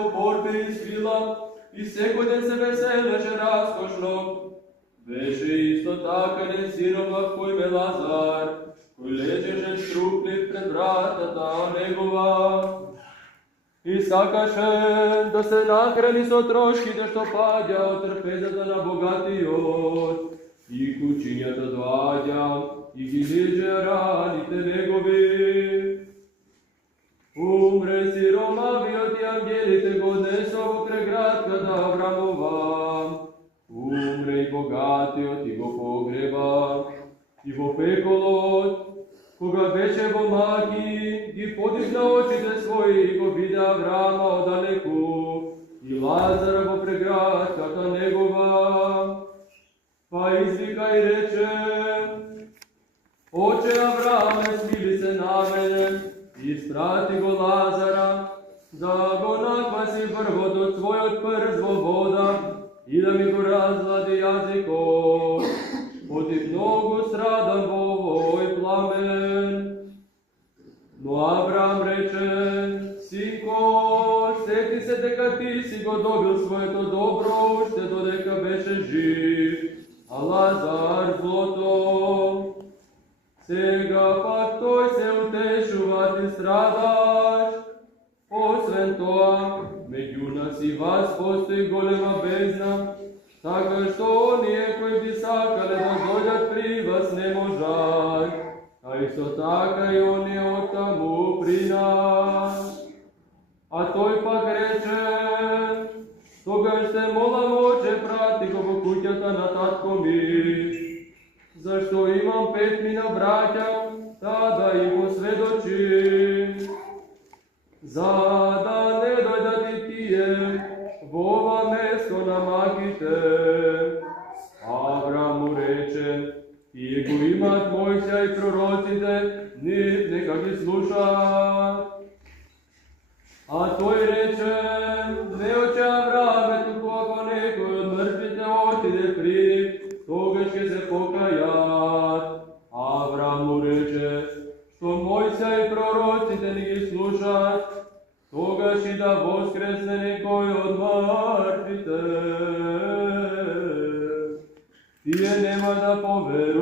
во порти и свила, и секој ден се веселеше раскошно. Беше исто така еден сиромах кој ме Лазар, кој лежеше струплив пред вратата негова. И сакаше да се нахрани со трошките што паѓа од трпезата на богатиот. И кучињата доаѓа и ги лиже раните негови. Умре сиромавиот и ангелите го несо во преградката Аврамова. Умре и богатиот и го погреба. И во пеколот, кога беше во маки, ги подигна очите своји и го виде Аврама одалеку и Лазара во преградката негова. Па извика и рече: Оче Авраме, смили се на мене, испрати го Лазара, да го накваси врвот од својот прст во вода и да ми го разлади јазикот, оти многу страдам во овој пламен. Но Авраам рече: Синко, сети се дека ти си го добил своето добро уште додека беше жив, а Лазар злото. Сега пак тој се утешува, ти страдаш. Освен тоа, меѓу нас и вас постои голема бездна, така што оние кои би сакале да дојдат при вас не можат, а исто така и оние од таму при нас. А тој пак рече: Тогаш се молам, Оче, прати го во куќата на татко ми, зашто имам 5 мина браќа, та да им осведочи, за да не дојдат и тие во ова место на маките. Авраам му рече: Тие го имаат Мојсија и пророците, нив нека ги слушаат. А тој рече: Не, Оче Аврааме, туку ако некој од мртвите отиде при нив, тогаш ќе се покајат. Авраам му рече: Што Мојсија и пророците не ги слушаат, тогаш и да воскресне некој од мртвите, тие нема да поверуваат.